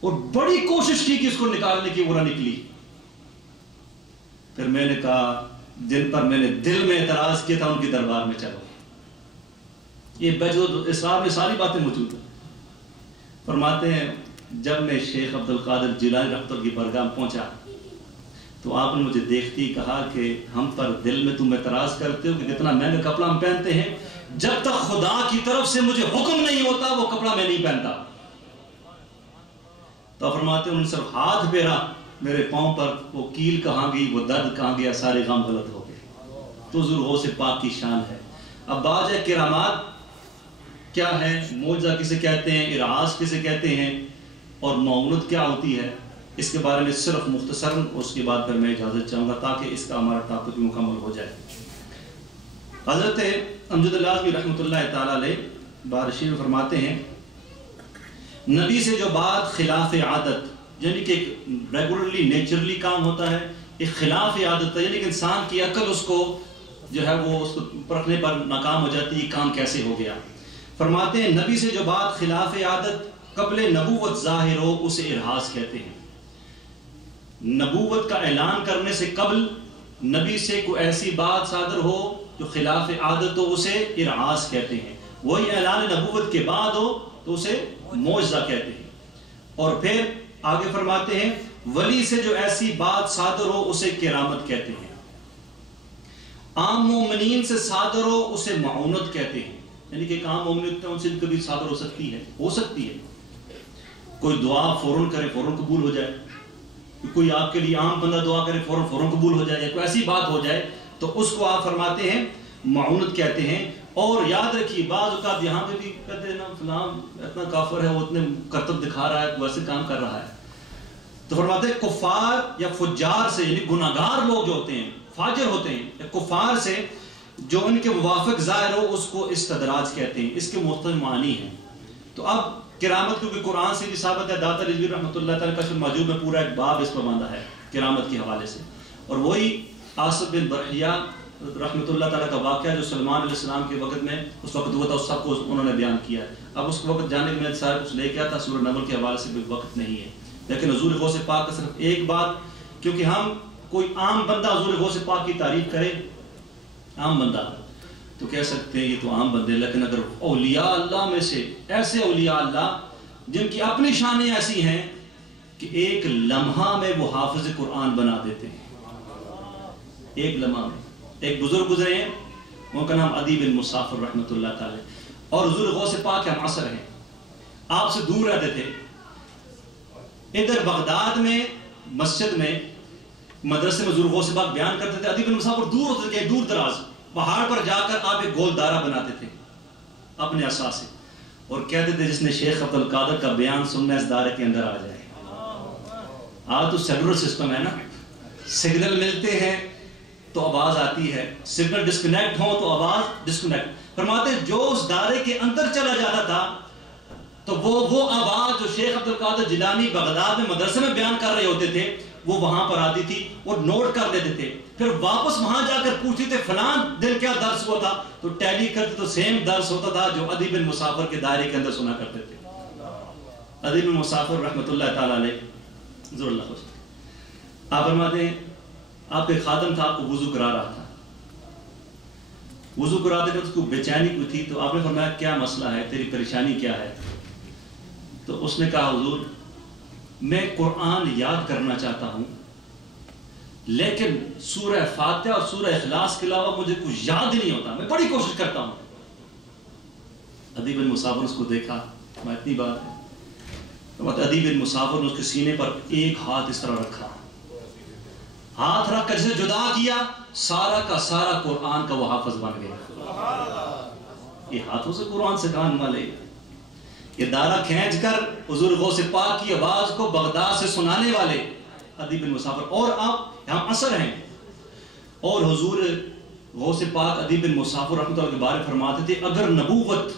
اور بڑی کوشش کی کہ اس کو نکالنے کی، وہ نہ نکلی. پھر میں نے کہا جن پر میں نے دل میں اعتراض کیا تھا ان کے دربار میں چلو. یہ بجود اسرار میں ساری باتیں موجود ہیں. فرماتے ہیں جب میں شیخ عبد القادر جیلانی رحمۃ اللہ کی بارگاہ میں پہنچا تو آپ نے مجھے دیکھتی کہا کہ ہم پر دل میں تم اعتراض کرتے ہو کہ کتنا مہنگا کپڑا ہم پہنتے ہیں، جب تک خدا کی طرف سے مجھے حکم نہیں ہوتا وہ کپڑا میں نہیں پہنتا. تو فرماتے ہیں انہوں نے صرف ہاتھ پھیرا میرے پاؤں پر، وہ کیل کہاں گئی، وہ درد کہاں گیا، سارے غم غلط ہو گئے. تو حضور غوث پاک کی شان ہے. اب بات ہے کرامات کیا ہے، معجزہ کسے کہتے ہیں، ارعاز کسے کہتے ہیں، اور معاونت کیا ہوتی ہے، اس کے بارے میں صرف مختصراً اس کے بعد پھر میں اجازت چاہوں گا تاکہ اس کا ہمارا ٹاپک مکمل ہو جائے. حضرت امجد اللہ اعظمی رحمۃ اللہ تعالیٰ علیہ بارشین فرماتے ہیں نبی سے جو بات خلاف عادت، یعنی کہ ریگولرلی نیچرلی کام ہوتا ہے، ایک خلاف عادت ہے، یعنی کہ انسان کی عقل اس کو جو ہے وہ اس کو پرکھنے پر ناکام ہو جاتی ہے کام کیسے ہو گیا. فرماتے ہیں نبی سے جو بات خلاف عادت قبل نبوت ظاہر ہو اسے ارحاس کہتے ہیں. نبوت کا اعلان کرنے سے قبل نبی سے کوئی ایسی بات صادر ہو جو خلاف عادت ہو اسے ارحاس کہتے ہیں. وہی اعلان نبوت کے بعد ہو تو اسے معجزہ کہتے ہیں. اور پھر آگے فرماتے ہیں ولی سے جو ایسی بات صادر ہو اسے کرامت کہتے ہیں. عام مومنین سے صادر ہو اسے معونت کہتے ہیں. یعنی کہ ایک عام مومن ان سے کبھی صادر ہو سکتی ہے. کوئی دعا فوراً کرے فوراً قبول ہو جائے، کوئی آپ کے لیے عام بندہ دعا کرے فوراً قبول ہو جائے، کوئی ایسی بات ہو جائے تو اس کو آپ فرماتے ہیں معونت کہتے ہیں. اور یاد رکھیے بعض اوقات یہاں پہ بھی کہتے ہیں نا فلان اتنا کافر ہے، وہ اتنے کرتب دکھا رہا ہے، ویسے کام کر رہا ہے. تو فرماتے ہیں کفار یا فجار سے، یعنی گناہگار لوگ جو ہوتے ہیں، فاجر ہوتے ہیں، کفار سے جو ان کے موافق ظاہر ہو اس کو استدراج کہتے ہیں. اس کے مختلف معنی ہیں. تو اب کرامت کیونکہ قرآن سے بھی ثابت ہے، داتا رضوی رحمۃ اللہ تعالیٰ کا موجود میں پورا ایک باب اس پر باندھا ہے کرامت کے حوالے سے. اور وہی آصف بن برحیہ رحمۃ اللہ تعالیٰ کا واقعہ جو سلمان علیہ السلام کے وقت میں اس وقت ہوا تھا، اس سب کو انہوں نے بیان کیا ہے. اب اس وقت جانے کے میں سارا کچھ لے کے آتا، سورہ نمل کے حوالے سے بھی وقت نہیں ہے. لیکن حضور غوث پاک کا صرف ایک بات، کیونکہ ہم کوئی عام بندہ حضور غوث پاک کی تعریف کرے، عام بندہ تو کہہ سکتے ہیں یہ تو عام بندے، لیکن اگر اولیاء اللہ میں سے ایسے اولیاء اللہ جن کی اپنی شانیں ایسی ہیں کہ ایک لمحہ میں وہ حافظ قرآن بنا دیتے ہیں، ایک لمحہ میں. ایک بزرگ گزرے ہیں ان کا نام عدی بن مسافر رحمۃ اللہ تعالی، اور حضور غوث پاک ہم عصر ہیں، آپ سے دور رہتے تھے. ادھر بغداد میں مسجد میں مدرسے میں حضور غوث پاک بیان کرتے تھے. عدی بن مسافر دور ہوتے تھے، دور دراز پہاڑ پر جا کر آپ ایک گول دائرہ بناتے تھے اپنے عصا سے اور کہتے تھے جس نے شیخ عبد القادر کا بیان سننا اس دائرے کے اندر آ جائے. آج تو سیلولر سسٹم ہے نا، سگنل ملتے ہیں تو آواز آتی ہے، سگنل ڈسکنیکٹ ہو تو آواز ڈسکنیکٹ. فرماتے جو اس دائرے کے اندر چلا جاتا تھا تو وہ آواز جو شیخ عبد القادر جیلانی بغداد میں مدرسے میں بیان کر رہے ہوتے تھے وہ وہاں پر آتی تھی اور نوٹ کر لیتے تھے. پھر واپس وہاں جا کر پوچھتے تھے فلان دن کیا درس ہوا تھا، تو ٹیلی کرتے تو سیم درس ہوتا تھا جو عدی بن مسافر کے دائرے کے اندر سنا کرتے تھے. عدی بن مسافر رحمۃ اللہ تعالیٰ علیہ ضرور اللہ خوش. آپ فرماتے ہیں آپ کے خادم تھا، آپ کو وضو کرا رہا تھا، وضو کراتے تھے، اس کو بے چینی کوئی تھی، تو آپ نے فرمایا کیا مسئلہ ہے، تیری پریشانی کیا ہے؟ تو اس نے کہا حضور میں قرآن یاد کرنا چاہتا ہوں لیکن سورہ فاتحہ اور سورہ اخلاص کے علاوہ مجھے کچھ یاد ہی نہیں ہوتا، میں بڑی کوشش کرتا ہوں. عدی بن مسافر اس کو دیکھا، میں اتنی بات ہے. عدی بن مسافر نے اس کے سینے پر ایک ہاتھ اس طرح رکھا، ہاتھ رکھ کر جسے جدا کیا، سارا کا سارا قرآن کا وہ حافظ بن گیا. یہ ہاتھوں سے قرآن سکھانے والے، یہ دارہ کھینچ کر حضور غوث پاک کی آواز کو بغداد سے سنانے والے عدی بن مسافر. اور آپ یہاں عصر ہیں اور حضور غوث پاک عدی بن مسافر رحمۃ اللہ کے بارے فرماتے تھے اگر نبوت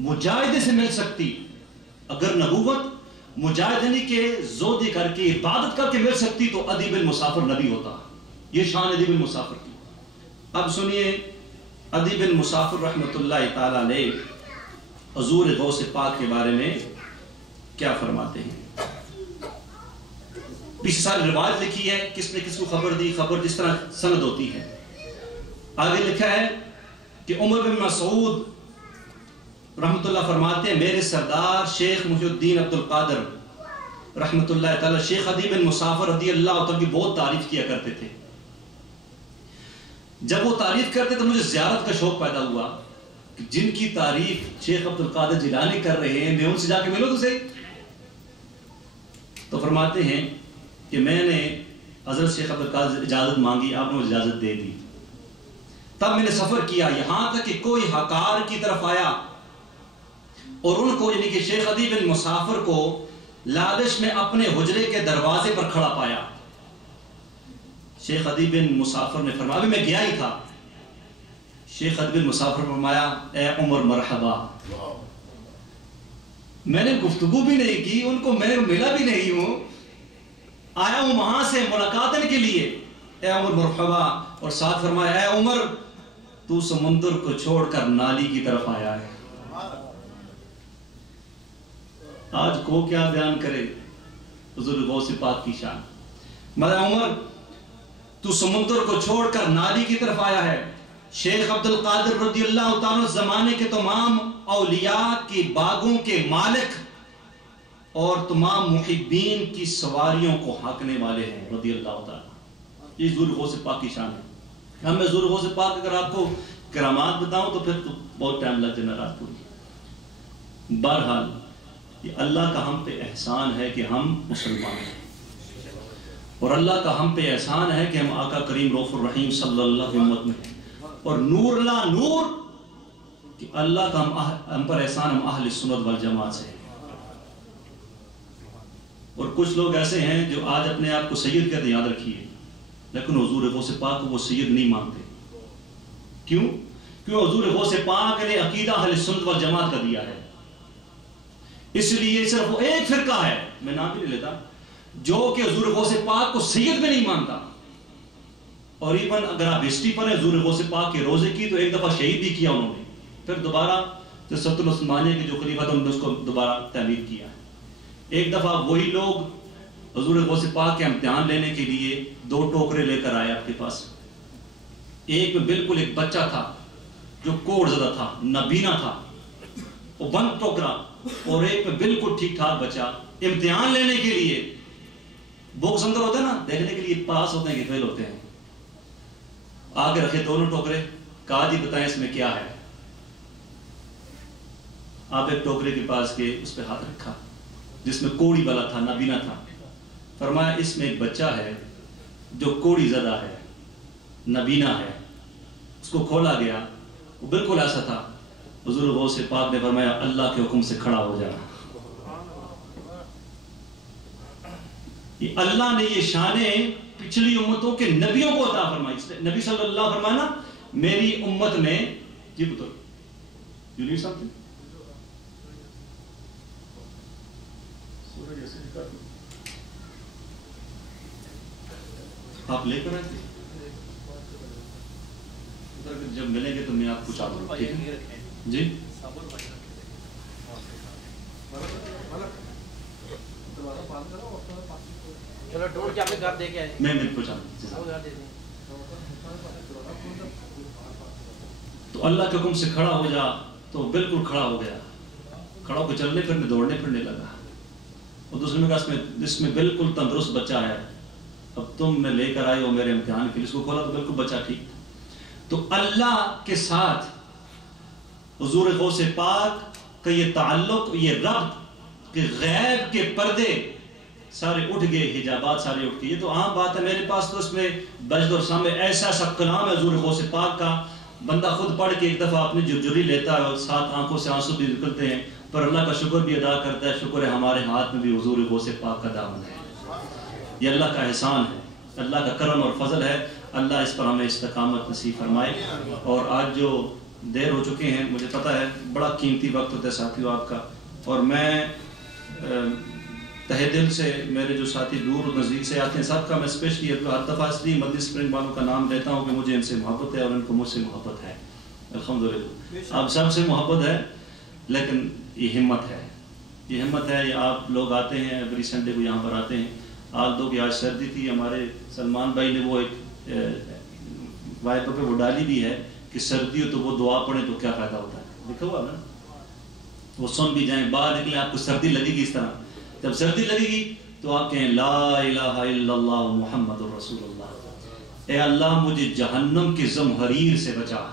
مجاہدے سے مل سکتی، اگر نبوت مجاہدنی کے زودی کر کے عبادت کر کے مل سکتی تو عدی بن مسافر نبی ہوتا. یہ شان عدی بن مسافر کی. اب سنیے عدی بن مسافر رحمۃ اللہ تعالی علیہ حضور غوث پاک کے بارے میں کیا فرماتے ہیں۔ پیچھے ساری روایت لکھی ہے، کس نے کس کو خبر دی، خبر جس طرح سند ہوتی ہے۔ آگے لکھا ہے کہ عمر بن مسعود رحمت اللہ فرماتے ہیں میرے سردار شیخ محی الدین عبد القادر رحمت اللہ تعالی شیخ ادی بن مسافر رضی اللہ تعالی کی بہت تعریف کیا کرتے تھے۔ جب وہ تعریف کرتے تو مجھے زیارت کا شوق پیدا ہوا کہ جن کی تعریف شیخ عبد القادر جیلانی کر رہے ہیں میں ان سے جا کے ملوں تو صحیح۔ تو فرماتے ہیں کہ میں نے حضرت شیخ عبد القادر سے اجازت مانگی، آپ نے مجھے اجازت دے دی۔ تب میں نے سفر کیا یہاں تک کہ کوئی حقار کی طرف آیا اور ان کو یعنی کہ شیخ ادی بن مسافر کو لالچ میں اپنے حجرے کے دروازے پر کھڑا پایا۔ شیخ ادی بن مسافر نے فرمایا، میں گیا ہی تھا، شیخ ادی بن مسافر فرمایا اے عمر مرحبا۔ میں نے گفتگو بھی نہیں کی، ان کو میں ملا بھی نہیں ہوں، آیا ہوں وہاں سے ملاقاتن کے لیے، اے عمر مرحبا، اور ساتھ فرمایا اے عمر تو سمندر کو چھوڑ کر نالی کی طرف آیا ہے۔ آج کو کیا بیان کرے حضور غوث پاک کی شان۔ مگر عمر تو سمندر کو چھوڑ کر نالی کی طرف آیا ہے۔ شیخ عبد القادر رضی اللہ تعالیٰ زمانے کے تمام اولیاء کی باغوں کے مالک اور تمام محبین کی سواریوں کو ہانکنے والے ہیں رضی اللہ تعالیٰ۔ یہ حضور غوث پاک کی شان ہے۔ ہم حضور غوث پاک اگر آپ کو کرامات بتاؤں تو پھر تو بہت ٹائم لگ جائے رات پوری۔ بہرحال یہ اللہ کا ہم پہ احسان ہے کہ ہم مسلمان ہیں، اور اللہ کا ہم پہ احسان ہے کہ ہم آقا کریم رؤوف الرحیم صلی اللہ علیہ وسلم میں ہیں، اور نور لا نور کہ اللہ کا ہم پر احسان ہم اہل سنت والجماعت سے ہیں۔ اور کچھ لوگ ایسے ہیں جو آج اپنے آپ کو سید کہتے ہیں، یاد رکھیے، لیکن حضور غوث پاک کو وہ سید نہیں مانتے۔ کیوں؟ کیوں حضور غوث پاک نے عقیدہ اہل سنت والجماعت کا دیا ہے، اس لیے صرف وہ ایک فرقہ ہے، میں نام بھی نہیں لیتا، جو کہ حضور غوث پاک کو سید میں نہیں مانتا۔ اور ایون اگر آپ ہسٹری پر ہیں حضور غوث پاک کے روزے کی تو ایک دفعہ شہید بھی کیا انہوں نے، پھر دوبارہ جو سلطنت العثمانیہ کے جو خلیفہ تھے انہوں نے اس کو دوبارہ تعمیر کیا۔ ایک دفعہ وہی لوگ حضور غوث پاک کے امتحان لینے کے لیے 2 ٹوکرے لے کر آئے آپ کے پاس۔ ایک میں بالکل ایک بچہ تھا جو کوڑ زدہ تھا، نابینا تھا، وہ 1 ٹوکرا، اور ایک میں بالکل ٹھیک ٹھاک بچہ۔ امتحان لینے کے لیے بوکس اندر ہوتے ہیں نا، دیکھنے کے لیے پاس ہوتے ہیں کہ فیل ہوتے ہیں، آگے رکھے دونوں ٹوکرے، کہا جی بتائیں اس میں کیا ہے۔ آپ ایک ٹوکرے کے پاس کے اس پہ ہاتھ رکھا جس میں کوڑی والا تھا، نابینا تھا، فرمایا اس میں ایک بچہ ہے جو کوڑی زدہ ہے، نابینا ہے۔ اس کو کھولا گیا، وہ بالکل ایسا تھا۔ حضور غوث پاک نے فرمایا اللہ کے حکم سے کھڑا ہو جا۔ اللہ نے یہ شانیں پچھلی امتوں کے نبیوں کو عطا فرمائی۔ نبی صلی اللہ علیہ وسلم فرمانا میری امت میں، جی بتو یو نیڈ سم تھنگ، آپ لے کر آئے تھے جب ملیں گے تو میں آپ کو چاہتا ہوں جی۔ چلو ڈور کے آپ نے گھر دے کے آئے، میں کو چاہتا ہوں تو اللہ کے حکم سے کھڑا ہو جا، تو بالکل کھڑا ہو گیا، کھڑا ہو کے چلنے پھرنے دوڑنے پھرنے لگا۔ اور دوسرے میں کہا اس میں بالکل تندرست بچہ ہے، اب تم میں لے کر آئے ہو میرے امتحان کے لیے۔ اس کو کھولا تو بالکل بچہ ٹھیک تھا۔ تو اللہ کے ساتھ حضور غوث پاک کا یہ تعلق، یہ ربط کہ غیب کے پردے سارے اٹھ گئے، حجابات سارے اٹھ گئے، یہ تو عام بات ہے۔ میرے پاس تو اس میں بجد اور سامنے ایسا ایسا کلام ہے حضور غوث پاک کا، بندہ خود پڑھ کے ایک دفعہ اپنی جرجری لیتا ہے اور 7 آنکھوں سے آنسو بھی نکلتے ہیں، پر اللہ کا شکر بھی ادا کرتا ہے۔ شکر ہے ہمارے ہاتھ میں بھی حضور غوث پاک کا دامن ہے، یہ اللہ کا احسان ہے، اللہ کا کرم اور فضل ہے۔ اللہ اس پر ہمیں استقامت نصیب فرمائے۔ اور آج جو دیر ہو چکے ہیں، مجھے پتہ ہے بڑا قیمتی وقت ہوتا ہے ساتھیوں آپ کا، اور میں تہہ دل سے میرے جو ساتھی دور اور نزدیک سے آتے ہیں سب کا میں اسپیشلی ہر دفعہ اس لیے مدنی اسپرنگ والوں کا نام لیتا ہوں کہ مجھے ان سے محبت ہے اور ان کو مجھ سے محبت ہے، الحمدللہ آپ سب سے محبت ہے۔ لیکن یہ ہمت ہے، یہ ہمت ہے. یہ آپ لوگ آتے ہیں ایوری سنڈے کو یہاں پر آتے ہیں. آج دو کہ آج سردی تھی، ہمارے سلمان بھائی نے وہ ایک وائپر پہ وہ ڈالی بھی ہے کہ سردی ہو تو وہ دعا پڑھیں تو کیا فائدہ ہوتا ہے، لکھا ہوا نا، وہ سن بھی جائیں. باہر نکلیں آپ کو سردی لگے گی اس طرح، جب سردی لگے گی تو آپ کہیں لا الہ الا اللہ محمد رسول اللہ. اے اللہ مجھے جہنم کے زمہریر سے بچا.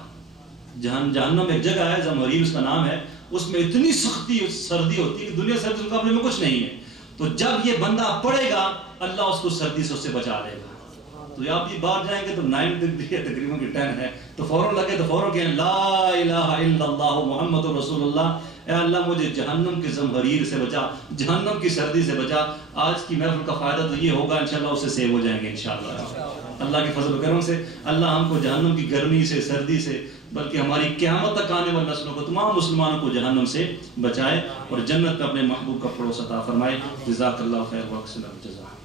جہنم ایک جگہ ہے، زمہریر اس کا نام ہے، اس میں اتنی سختی سردی ہوتی ہے کہ دنیا سردی کے مقابلے میں کچھ نہیں ہے. تو جب یہ بندہ پڑھے گا اللہ اس کو سردی سے اس سے بچا لے گا. تو آپ یہ باہر جائیں گے تو 9 ڈگری ہے تقریباً کہ 10 ہے، تو فوراً لگے تو فوراً کہیں لا الہ الا اللہ محمد رسول اللہ. اے اللہ مجھے جہنم کے زمہریر سے بچا، جہنم کی سردی سے بچا. آج کی محفل کا فائدہ تو یہ ہوگا انشاءاللہ اس سے سیو ہو جائیں گے انشاءاللہ اللہ کے فضل و کرم سے. اللہ ہم کو جہنم کی گرمی سے، سردی سے، بلکہ ہماری قیامت تک آنے والی نسلوں کو، تمام مسلمانوں کو جہنم سے بچائے اور جنت میں اپنے محبوب کا پڑوس عطا فرمائے. جزاک اللہ خیر واحسن الجزاء.